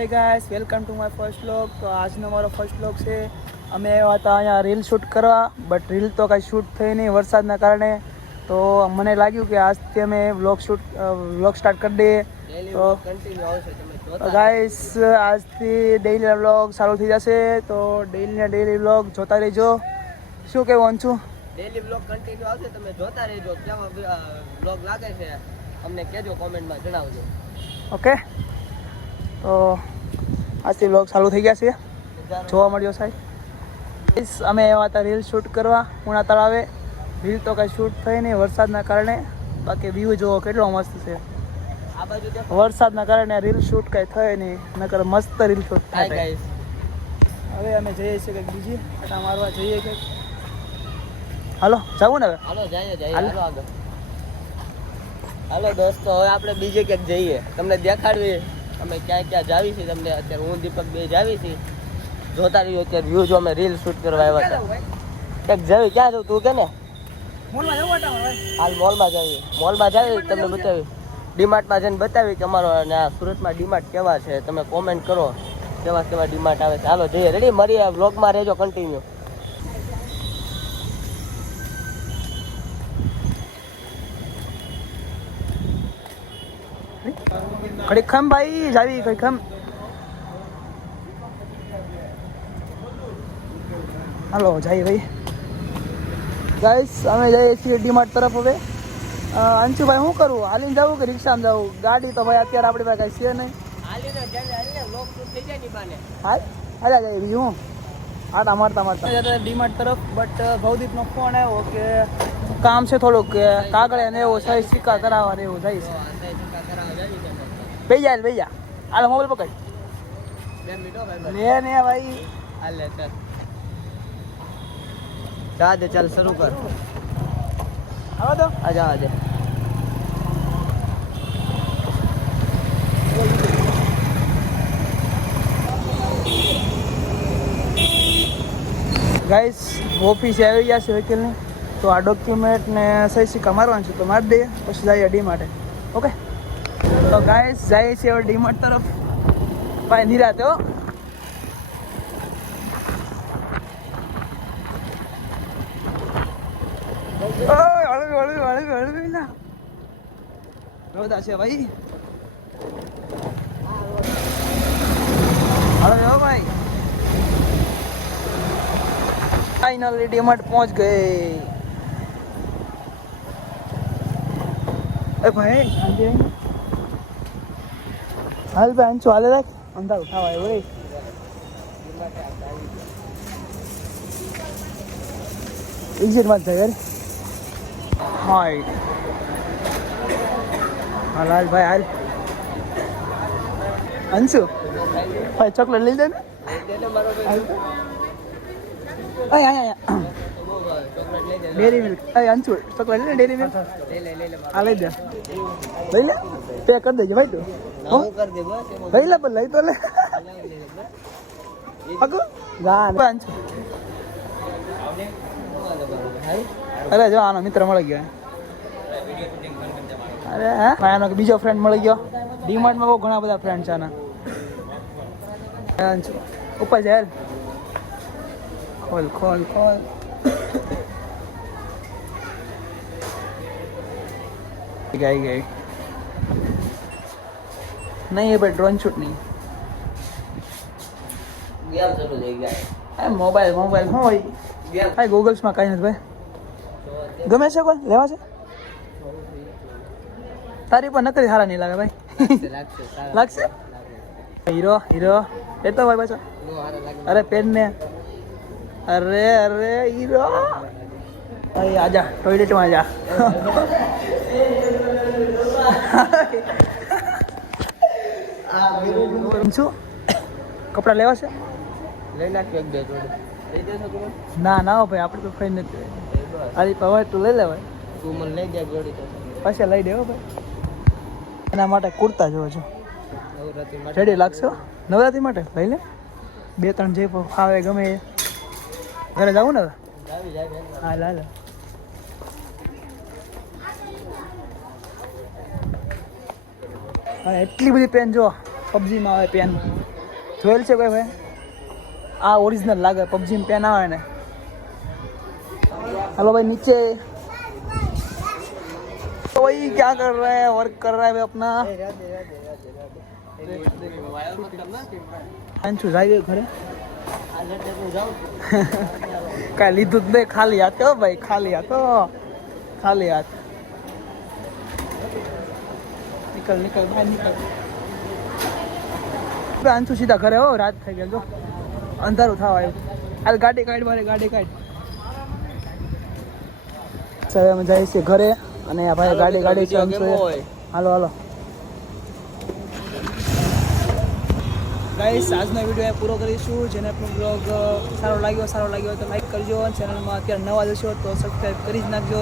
હે guys, welcome to my first vlog. તો આજનો મારો ફર્સ્ટ વ્લોગ છે. અમે આવ્યા હતા અહીંયા રીલ શૂટ કરવા, બટ રીલ તો કાંઈ શૂટ થઈ નહીં વરસાદના કારણે. તો મને લાગ્યું કે આજથી અમે વ્લોગ સ્ટાર્ટ કરી દઈએ. તો ગાઈસ આજથી ડેઈલી વ્લોગ ચાલુ થઈ જશે, તો ડેઈલી વ્લોગ જોતા રહેજો. શું કહેવું અંશુ? ડેઈલી વ્લોગ કન્ટિન્યુ આવશે, તમે જોતા રહેજો. કેવા વ્લોગ લાગે છે અમને કહેજો, કોમેન્ટમાં જણાવજો. ઓકે, તો આજથી વ્લોગ ચાલુ થઈ ગયા છે. જોવા મળ્યો સાહેબ. અમે એવા હતા રીલ શૂટ કરવા પૂણા તળાવે. રીલ તો કાંઈ શૂટ થઈ નહીં વરસાદના કારણે, બાકી વ્યૂ જોવો કેટલો મસ્ત છે. આ બાજુ વરસાદના કારણે રીલ શૂટ કાંઈ થાય નહીં, નકર મસ્ત રીલ શૂટ થાય. ગાઈસ, હવે અમે જઈએ છીએ કંઈક બીજી આટા મારવા જઈએ કંઈક. હાલો જવું ને હવે? હાલો જઈએ હાલો આગળ. હાલો દોસ્તો, હવે આપણે બીજે ક્યાંક જઈએ, તમને દેખાડવી અમે ક્યાં ક્યાં જાવી છીએ. તમને અત્યારે હું દીપક બે જાવી છીએ, જોતા રહ્યો. અત્યારે વ્યૂ જો અમે રીલ શૂટ કરવા આવ્યા હતા. ક્યાંક જાવી, ક્યાં જવું તું કે ને? હાલ મોલમાં જાવી તમને બતાવી. ડીમાર્ટમાં જઈને બતાવી કે અમારો સુરતમાં ડીમાર્ટ કેવા છે. તમે કોમેન્ટ કરો કેવા ડીમાર્ટ આવે છે. હાલો જઈએ. રેડી? મરી વ્લોગમાં રહેજો કન્ટિન્યુ. ખડી ખમ ભાઈ, જાવી ખડી ખમ. હાલો જઈએ ભાઈ. ગાઈસ અમે જઈએ છીએ ડીમાર્ટ તરફ. હવે અંશુભાઈ શું કરવું, હાલીને જવું કે રિક્ષામાં જવું? ગાડી તો ભાઈ અત્યારે આપણી પાસે કાંઈ છે નહીં. હાલ હાલ્યા જાય બીજું હું આટા મારતા ડીમાર્ટ તરફ. બટ ભવદીપનો ફોન આવ્યો કે કામ છે થોડુંક, કે કાગળે ને એવું સહી સિક્કા કરાવવા ને એવું જાય છે. ભૈયા હાલ મોબાઈલ પકડ લે ને ભાઈ. હાલે ચાલ ચાલ શરૂ કર. આવો તો આજા ગાઈસ ઓફિસે આવી ગયા છે વકીલની. તો આ ડોક્યુમેન્ટ ને સહી સિક્કા મારવાનું છે, તો મારી દઈએ પછી જઈએ ડી માટે. ઓકે, તો ગાઈસ જઈએ છીએ હવે ડીમાર્ટ તરફ. ભાઈ નિરાતે હો. હળવી ના રોદા છે ભાઈ. હળવી હો ભાઈ. ફાઇનલી ડીમાર્ટ પહોંચ ગઈ. એ ભાઈ હાલ ભાઈ અંચો હાલે રાખ, અંધારું ખાવા આવ્યો રે. ઇજેટમાં જાય યાર. હાય હાલ હાલ ભાઈ હાલ. અંશુ ભાઈ ચોકલેટ લઈ દે ને. Dairy Milk. અંશુ ચોકલેટ લે, ડેરી મિલ્ક આ લઈ દે. લઈ લે, પે કરી દેજે ભાઈ. તું લઈ લે, પણ લઈ તો લે. અંશુ અરે જો આનો મિત્ર મળી ગયો. અરે હા, આનો બીજો ફ્રેન્ડ મળી ગયો. ડીમાર્ટમાં બહુ ઘણા બધા ફ્રેન્ડ છે આના. ઉપર જાય ખોલ ગઈ નહીં ભાઈ, ડ્રોન શૂટ નહીં. મોબાઈલ શું હોય ભાઈ? ગૂગલ્સમાં કાંઈ નથી ભાઈ. ગમે છે કોઈ લેવા છે? તારી પણ નકરી સારા નહીં લાગે ભાઈ. લાગશે હીરો લેતો ભાઈ પાછો. અરે પેન ને, અરે હીરો ભાઈ આજા ટોયલેટમાં આજા. શું કપડા લેવા છે? લઈ નાખ્યો એક બે જોડી. લઈ દેશો તું? ના ભાઈ, આપણે તો ફાઈન નથી. અરે હવે તું લઈ લે ભાઈ. તું મને લઈ જાય જોડી તો પછી લઈ દેવો ભાઈ. એના માટે કુર્તા જોવો છો, નવરાત્રી રેડી લાગશે. નવરાત્રી માટે લઈ લે. 2-3 જે ફાવે ગમે એ. ઘરે જવું ને હવે? હા લાલ. એટલી બધી પેન જો પબજીમાં આવે પેન. જોયેલ છે કોઈ ભાઈ? આ ઓરિજિનલ લાગે, પબજી પેન આવે ને. हेलो भाई नीचे तो वही क्या कर रहा है, वर्क कर रहा है भाई अपना. अंशु जाइए घरे. કાંઈ લીધું જ નહીં, ખાલી હાથે હો ભાઈ, ખાલી હાથ હો, ખાલી હાથ. નીકળ નીકળ બહાર નીકળ. અંશુ સીધા ઘરે હો, રાત થઈ ગઈ જો, અંધારું થવા આવ્યું. હાલ ગાડી કાઢ, મારે ગાડી કાઢ. હવે અમે જઈએ છીએ ઘરે અને આ ભાઈ ગાડી ગાડી છે. હાલો હાલો ગાઈસ, આજનો વિડીયો પૂરો કરીશું. જેને આપણો બ્લોગ સારો લાગ્યો તો લાઈક કરજો. ચેનલમાં અત્યારે નવા જશો તો સબસ્ક્રાઈબ કરી જ નાખજો.